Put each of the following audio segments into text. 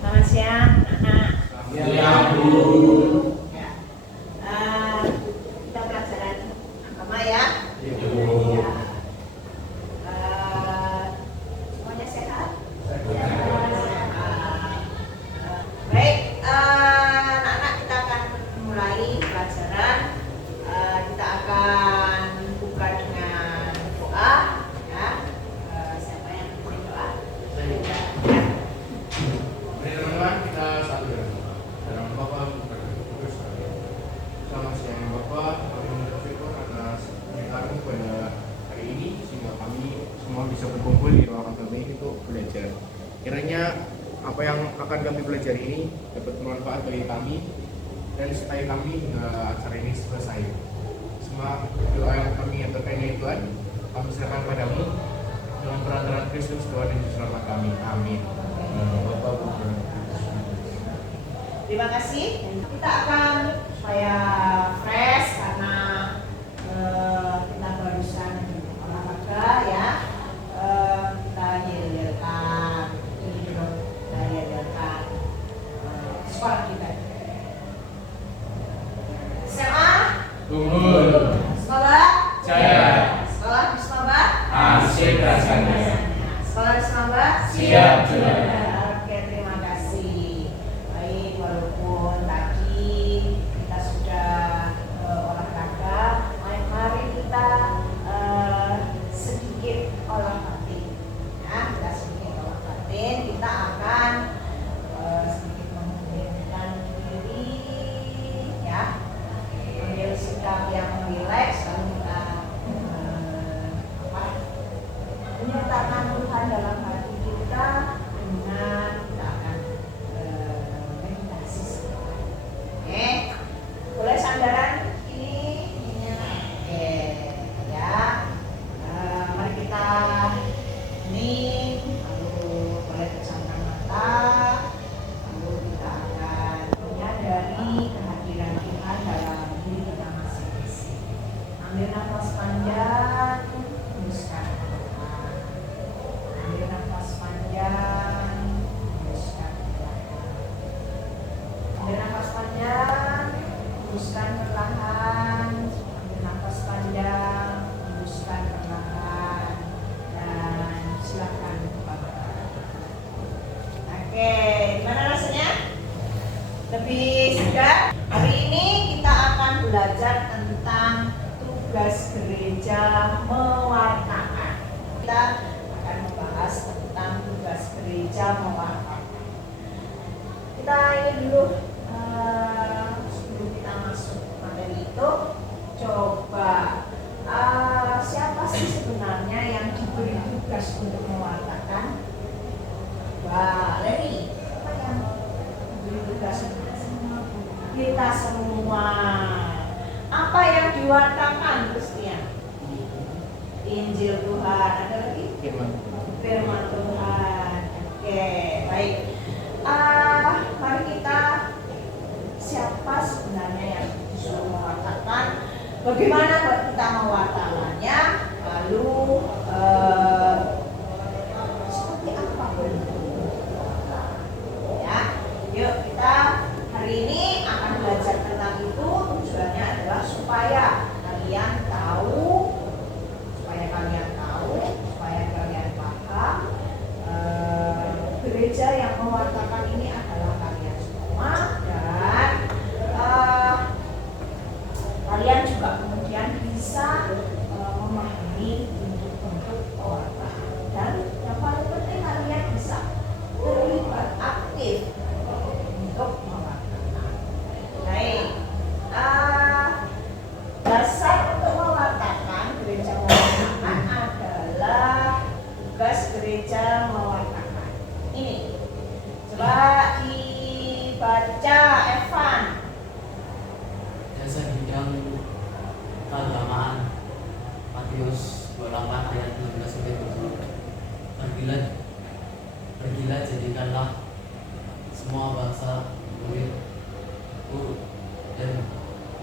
Selamat siang, anak. Siang, Bu. Ya. Kita pelajaran agama ya. Iya, Bu. Ya. Semuanya sehat? Baik, anak-anak, kita akan mulai pelajaran. Kita akan buka dengan doa, ya. Siapa yang bikin doa? Ya. Mari teman-teman, kita satu dalam Bapak Kudus. Selamat siang Bapak, kami mengucap syukur atas pernikahanmu pada hari ini sehingga kami semua bisa berkumpul di ruangan kami untuk belajar. Kiranya apa yang akan kami pelajari ini dapat bermanfaat bagi kami dan sertai kami hingga acara ini selesai. Semua doa yang kami aturkan ini Tuhan, kami serahkan padamu dengan perantaraan Kristus Tuhan dan Juru Selamat kami. Amin. Bapak, Bu. Terima kasih. Kita akan supaya fresh karena kita barusan olahraga ya. Kita yel-yelkan, kita yel-yelkan sekolah kita. SMA Unggul. sekolah Jaya. sekolah di Surabaya Asyik rasanya. sekolah di Surabaya Siap, Juara. Oke, terima kasih. Baik, walaupun tadi kita sudah olahraga, mari kita sedikit olah batin. Ya, kita sedikit olah batin. Kita akan sedikit membenarkan diri, ya, ambil sikap yang rileks, lalu kita menyatakan Tuhan dalam hati kita dengan kita akan meditasi sebentar. Oke, boleh sandaran ini, oke, ya. Mari kita hening, lalu boleh pejamkan mata, lalu kita akan menyadari kehadiran Tuhan dalam diri kita masing-masing. Ambil nafas panjang, hembuskan perlahan. Ambil nafas panjang, hembuskan perlahan. Ambil nafas panjang, hembuskan perlahan. Ambil nafas panjang, hembuskan perlahan. Dan silakan buka mata. Oke, gimana rasanya? Lebih segar? Hari ini kita akan belajar tentang tugas gereja mewartakan. Kita akan membahas tentang tugas gereja mewartakan. Kita ini dulu sebelum kita masuk materi itu, coba siapa sih sebenarnya yang diberi tugas untuk mewartakan? Mbak Leni, siapa yang diberi tugas? Kita semua. Apa yang diwartakan, Christian? Injil Tuhan. Ada lagi? Firman Tuhan. Oke, baik. Mari kita, siapa sebenarnya yang disuruh mewartakan? Bagaimana kita mewartakannya? Lalu seperti apa bentuknya? Ya, yuk kita hari ini akan belajar tentang itu. Tujuannya adalah supaya kalian tahu, supaya kalian paham gereja yang mewartakan ini adalah kalian semua, dan kalian juga kemudian bisa memahami bentuk-bentuk pewartaan, dan yang paling penting kalian bisa terlibat aktif untuk mewartakan. Baik, dasar untuk mewartakan gereja mewartakan adalah tugas gereja mewartakan. Ini coba dibaca, Evan. Dasar bidang keagamaan Matius 28 ayat 16 sampai 20. Pergilah jadikanlah semua bangsa murid-ku dan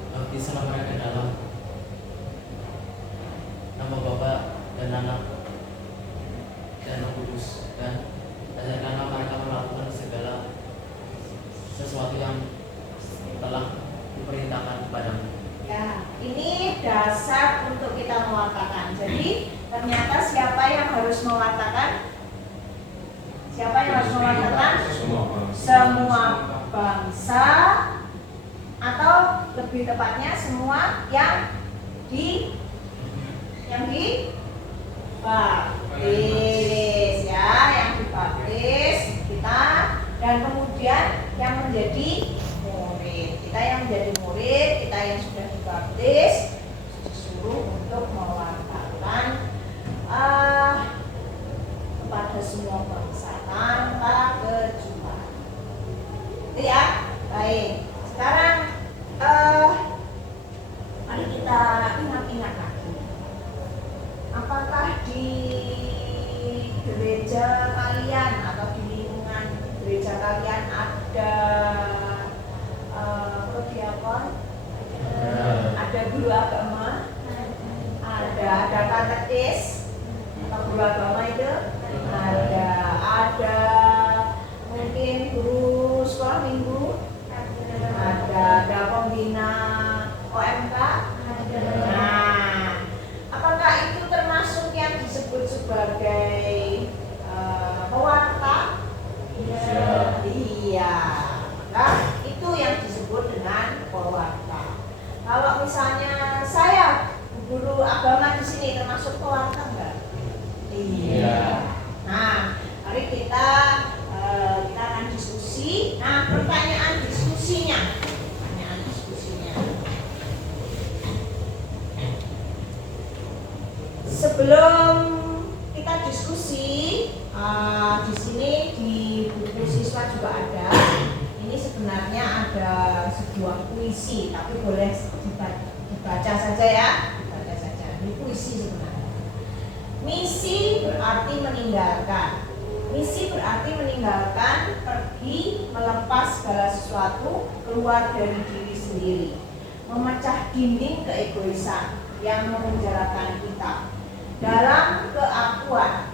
baptislah mereka dalam nama Bapa Anak dan Roh Kudus, dan ajarkanlah mereka melakukan segala sesuatu yang telah diperintahkan kepadamu. Ya, ini dasar untuk kita mewartakan. Jadi ternyata siapa yang harus mewartakan? Siapa yang harus mewartakan? Semua bangsa, atau lebih tepatnya semua yang dibaptis, ya, yang dibaptis kita, dan kemudian yang menjadi murid. Kita yang menjadi murid, kita yang sudah dibaptis disuruh untuk mewartakan kepada semua bangsa tanpa kecuali. Itu ya, baik. Sekarang mari kita ingat-ingat lagi. Apakah di gereja kalian atau di lingkungan gereja kalian ada prodiakon? Ada guru agama? Ada katekis atau guru agama itu? Ada mungkin guru sekolah minggu? Ada pembina OMK? Nah, apakah itu termasuk yang disebut sebagai pewarta? Iya. Nah, itu yang disebut dengan pewarta. Kalau misalnya saya guru agama di sini termasuk pewarta enggak? Iya. Nah, mari kita akan diskusi. Nah, pertanyaan diskusinya. Sebelum kita diskusi, di sini di buku siswa juga ada. Ini sebenarnya ada sebuah puisi, tapi boleh dibaca saja ya. Dibaca saja. Ini puisi sebenarnya. Misi berarti meninggalkan. Misi berarti meninggalkan, pergi, melepas segala sesuatu, keluar dari diri sendiri, memecah dinding keegoisan yang memenjarakan kita dalam keakuan.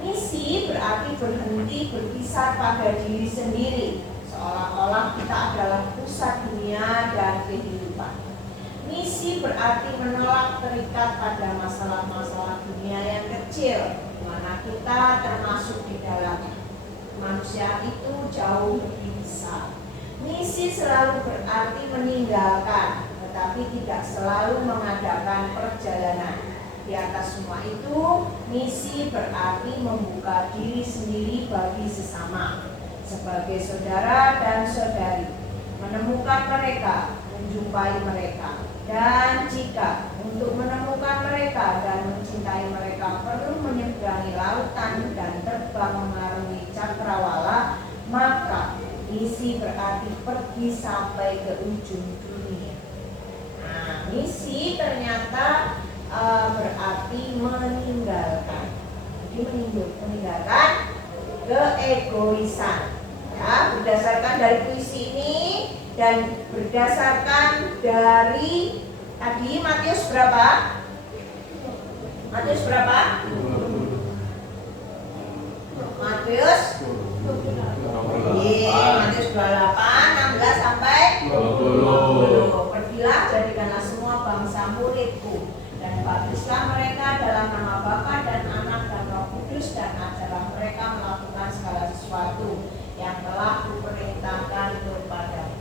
Misi berarti berhenti berkisar pada diri sendiri, seolah-olah kita adalah pusat dunia dan kehidupan. Misi berarti menolak terikat pada masalah-masalah dunia yang kecil, di mana kita termasuk di dalamnya. Manusia itu jauh lebih besar. Misi selalu berarti meninggalkan, tetapi tidak selalu mengadakan perjalanan. Di atas semua itu, misi berarti membuka diri sendiri bagi sesama, sebagai saudara dan saudari, menemukan mereka, menjumpai mereka. Dan jika untuk menemukan mereka dan mencintai mereka perlu menyeberangi lautan dan terbang mengarungi cakrawala, maka misi berarti pergi sampai ke ujung dunia. Nah, misi ternyata berarti meninggalkan. Jadi meninggalkan keegoisan. Ya, berdasarkan dari puisi ini dan berdasarkan dari tadi Matius berapa? Matius berapa? Matius 28, 16 sampai 20. Pergilah, jadikanlah semua bangsa muridku, dan baptislah mereka dalam nama Bapa dan Anak dan Roh Kudus, dan ajarlah mereka melakukan segala sesuatu yang telah kuperintahkan kepadamu.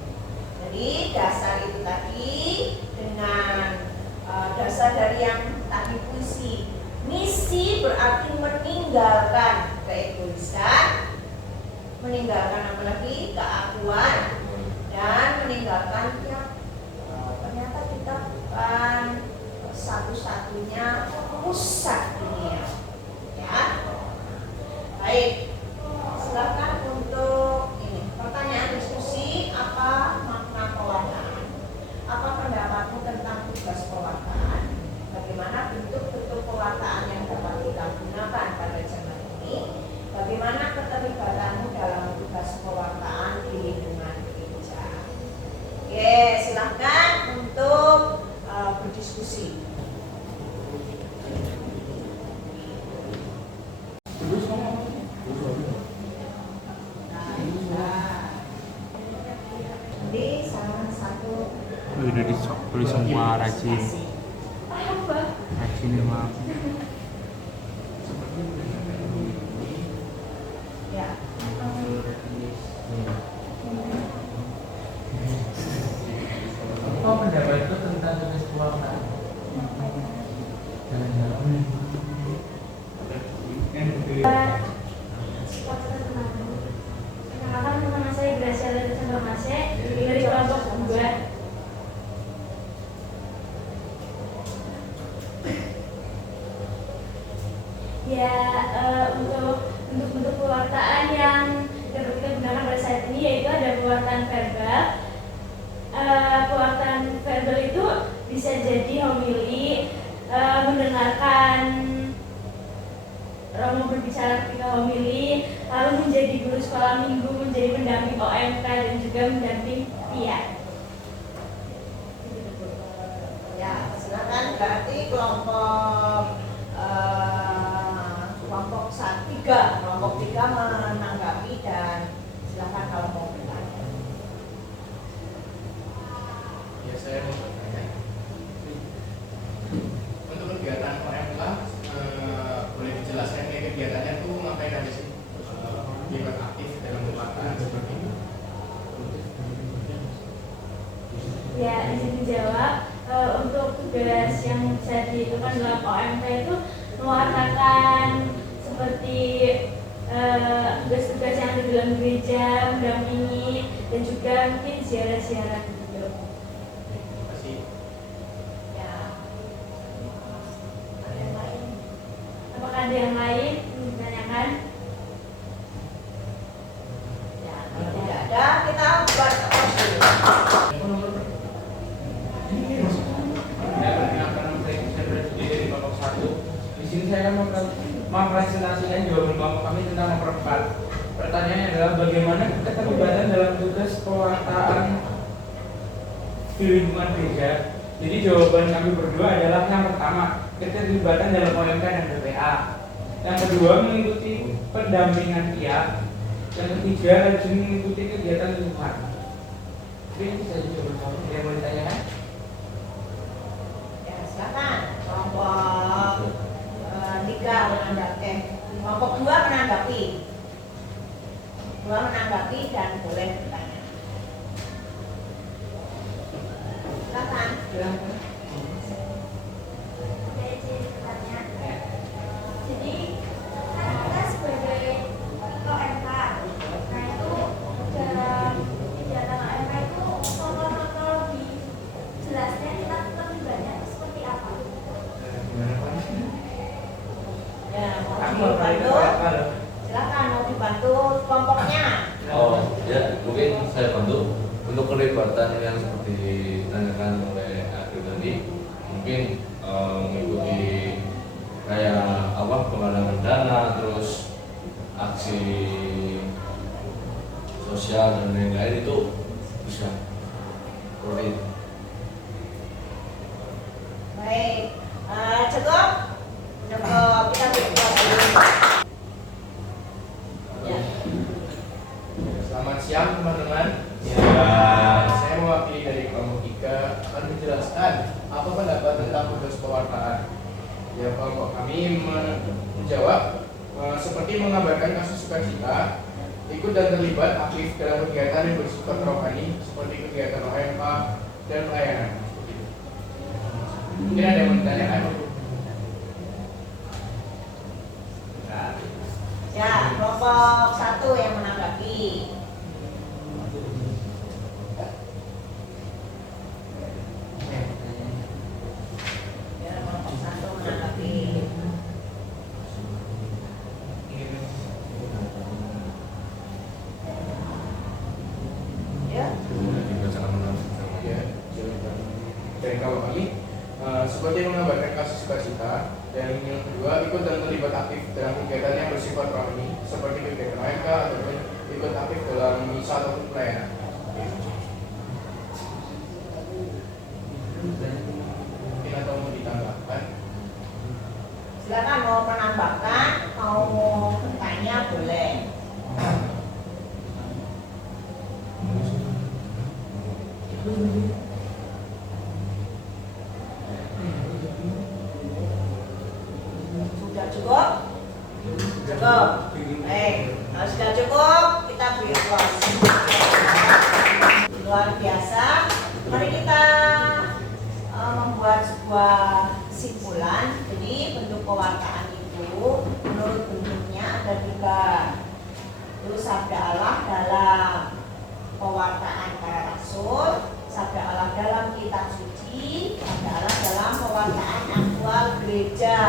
Jadi dasar itu tadi dengan dasar dari yang tadi puisi. Misi berarti meninggalkan keegoisan, meninggalkan apa lagi? Keakuan, dan meninggalkan yang ternyata kita bukan satu-satunya pusat dunia. Ya, baik. Silakan untuk ini pertanyaan diskusi. Apa makna pewartaan? Apa pendapatmu tentang tugas pewartaan? Bagaimana bentuk-bentuk pewartaan yang dapat kita gunakan pada zaman ini? Bagaimana keterlibatanmu dalam tugas pewartaan di lingkungan gereja? Oke, silakan untuk berdiskusi. kumpul semua rajin. Apa? Rajin maaf. Ya. Apa pendapatku tentang tugas pewarnaan? Jangan-jangan Perkenalkan nama saya Graciela Desembermase dari kelompok 2. Ya, untuk bentuk pewartaan yang dapat kita gunakan pada saat ini yaitu ada pewartaan verbal. Pewartaan verbal itu bisa jadi homili, mendengarkan Romo berbicara ketika homili, lalu menjadi guru sekolah minggu, menjadi pendamping OMK dan juga mendamping Tia. Ya, silakan berarti kelompok kelompok tiga menanggapi dan silakan kalau mau bertanya. Ya, saya mau bertanya. Untuk kegiatan OMK, boleh dijelaskan kayak kegiatannya tuh ngapain aja sih? Ikut aktif dalam pewartaan seperti itu. Ya, izin dijawab. Untuk tugas yang bisa dilakukan dalam OMK itu mewartakan seperti tugas-tugas yang ada di dalam gereja, mendampingi dan juga mungkin ziarah-ziarah gitu. Terima kasih. Ya. Ada yang lain? Apakah ada yang lain yang ditanyakan? Ya, kalau tidak ada kita buat Ya, perkenalkan nama saya Christian Presidi dari kelompok 1. Di sini saya akan mempresentasikan jawaban kelompok kami tentang nomor 4. Pertanyaannya adalah bagaimana keterlibatan dalam tugas pewartaan di lingkungan gereja. Jadi jawaban kami berdua adalah yang pertama, keterlibatan dalam OMK dan BPA. Yang kedua, mengikuti pendampingan Tia. Yang ketiga, rajin mengikuti kegiatan lingkungan. Ini saja jawaban kami. Ada yang mau ditanyakan? ya, silakan kelompok 3 menanggapi, kelompok 2 menanggapi. 2 menanggapi dan boleh bertanya. Silakan. Oke, izin bertanya. Jadi kan kita sebagai OMK, nah itu dalam kegiatan OMK itu kalau lebih jelasnya kita terlibatnya seperti apa? Ya, mau dibantu. Silakan mau dibantu kelompoknya. Oh ya, mungkin saya bantu untuk kelibatan yang seperti ditanyakan oleh Adil tadi, mungkin mengikuti kayak apa penggalangan dana, terus aksi sosial dan lain-lain itu bisa seperti itu. Baik, cukup. Kita berdua dulu. Ya. Selamat siang teman-teman. Saya mewakili dari kelompok 3 akan menjelaskan apa pendapat tentang tugas pewartaan. Ya, kelompok kami menjawab seperti mengabarkan kasus sukacita, ikut dan terlibat aktif dalam kegiatan yang bersifat rohani seperti kegiatan OMK dan pelayanan. Seperti itu. Mungkin ada yang mau ditanyakan? Ya, kelompok 1 yang menanggapi. Ya, kelompok 1 menanggapi. Ya. Ya, dari kalau kami seperti mengabarkan kasus sukacita, dan yang kedua ikut dan terlibat aktif dalam kegiatan yang bersifat rohani seperti kegiatan OMK ataupun ikut aktif dalam misa ataupun pelayanan. Mungkin atau mau ditambahkan? Silakan mau menambahkan, mau bertanya boleh. cukup? Cukup. Baik, kalau sudah cukup, kita beri applause. Luar biasa. Mari kita membuat sebuah kesimpulan. Jadi bentuk pewartaan itu menurut bentuknya ada 3. Itu sabda Allah dalam pewartaan para rasul, sabda Allah dalam kitab suci, sabda Allah dalam pewartaan aktual gereja.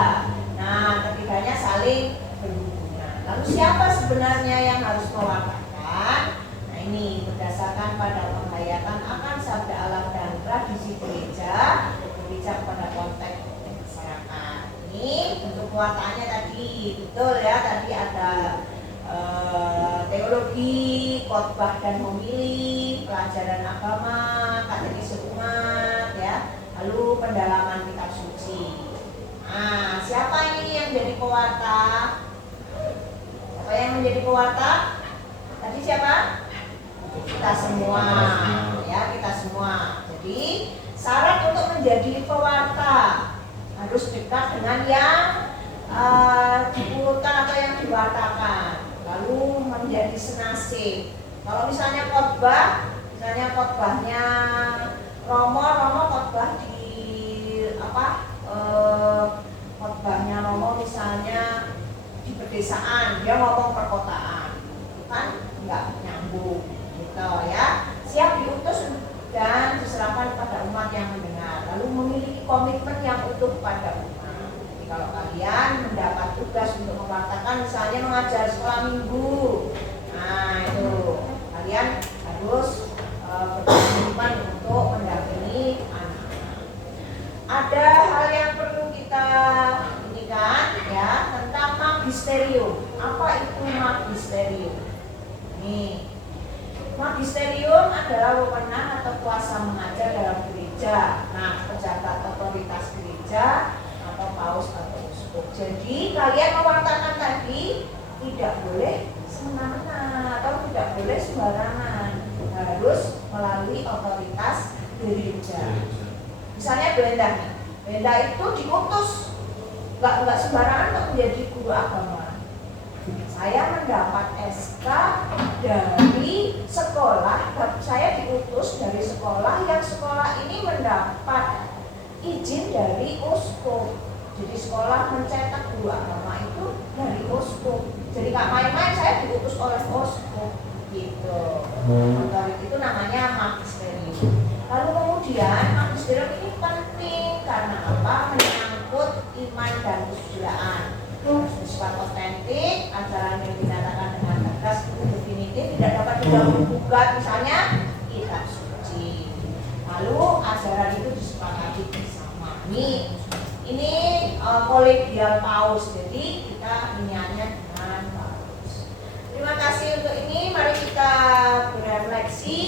Nah, ketiganya saling berhubungan. Lalu siapa sebenarnya yang harus mewartakan? Nah, ini berdasarkan pada penghayatan akan sabda Allah dan tradisi gereja, berbicara pada konteks masyarakat. Ini bentuk pewartaannya tadi, betul ya, tadi ada teologi, khotbah dan homili, pelajaran agama, katekisme umat, ya, lalu pendalaman kitab suci. Nah, siapa ini yang jadi pewarta? Siapa yang menjadi pewarta? Tadi siapa? Kita semua, ya, kita semua. Jadi syarat untuk menjadi pewarta harus dekat dengan yang diurutkan atau yang diwartakan, lalu menjadi senasib. Kalau misalnya khotbah, misalnya khotbahnya Romo khotbah di khotbahnya Romo misalnya di pedesaan, dia ngomong perkotaan, itu kan nggak nyambung, gitu ya. Siap diutus dan diserahkan pada umat yang mendengar, lalu memiliki komitmen yang utuh pada umat. Kalau kalian mendapat tugas untuk mewartakan misalnya mengajar sekolah minggu, nah itu kalian harus berkomitmen untuk mendampingi anak. Ada hal yang perlu kita ini kan ya, tentang magisterium. Apa itu magisterium? Nih, magisterium adalah wewenang atau kuasa mengajar dalam gereja. Nah, pejabat otoritas gereja atau paus atau uskup. Jadi kalian mewartakan tadi tidak boleh semena-mena atau tidak boleh sembarangan, harus melalui otoritas gereja. Misalnya Belenda nih, Belenda itu diutus nggak sembarangan untuk menjadi guru agama. Saya mendapat SK dari sekolah, saya diutus dari sekolah yang sekolah ini mendapat izin dari uskup. Jadi sekolah mencetak guru agama itu dari uskup. Jadi nggak main-main, saya diutus oleh uskup gitu. Otoritas itu namanya magisterium. Lalu kemudian magisterium ini penting karena apa? Menyangkut iman dan kesusilaan. Bersifat otentik, ajaran yang dinyatakan dengan tegas itu definitif, tidak dapat diganggu-gugat, misalnya kitab suci. Lalu ajaran itu disepakati bersama. Ini kolegial paus, jadi kita iniannya dengan paus. Terima kasih untuk ini. Mari kita berefleksi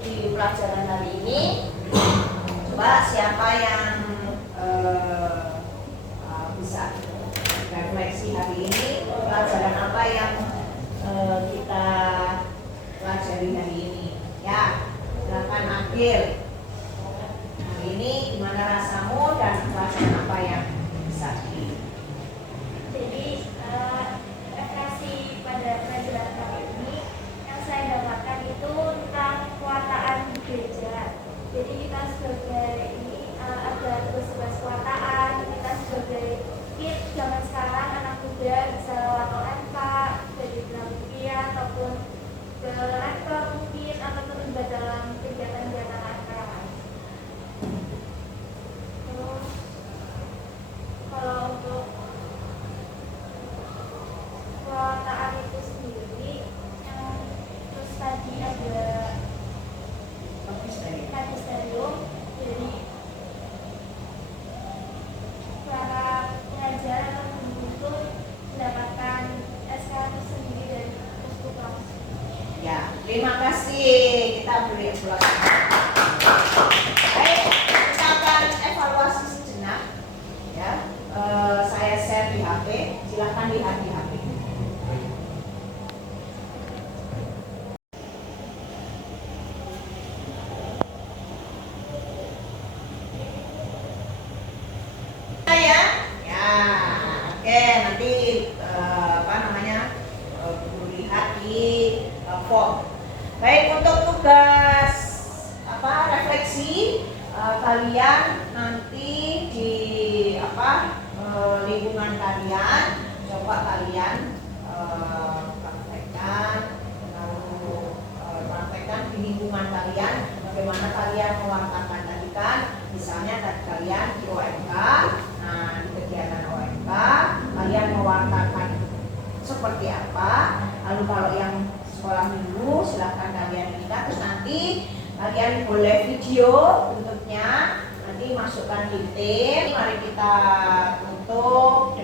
di pelajaran hari ini. Coba siapa yang bisa refleksi hari ini, pelajaran apa yang kita pelajari hari ini, ya. Silakan Agil. Hari ini gimana rasamu dan pelajaran apa yang bisa di? Jadi refleksi pada pelajaran kali ini yang saya dapatkan itu tentang pewartaan gereja. Jadi kita sebagai ini ada tugas-tugas pewartaan, kita sebagai kid zaman sekarang anak muda bisa lewat OMK, jadi penelitian ataupun ke rektor mungkin atau terlibat dalam kegiatan-kegiatan acara. Terus kalau untuk pewartaan itu sendiri, terus tadi ada magisterium, jadi para pengajar atau guru itu mendapatkan SK tersendiri dari uskup. Ya, terima kasih. Kita beri aplaus. Baik, kita akan evaluasi sejenak. Ya, saya share di HP. Silakan lihat di HP. Ya, oke. Nanti Baik, untuk tugas refleksi kalian nanti di lingkungan kalian coba kalian praktekkan di lingkungan kalian bagaimana kalian mewartakan tadi kan, misalnya tadi kalian di OMK, nah di kegiatan OMK kalian mewartakan seperti apa, lalu kalau yang sekolah minggu silahkan kalian lihat, terus nanti kalian boleh video bentuknya, nanti masukkan di tim. Mari kita tutup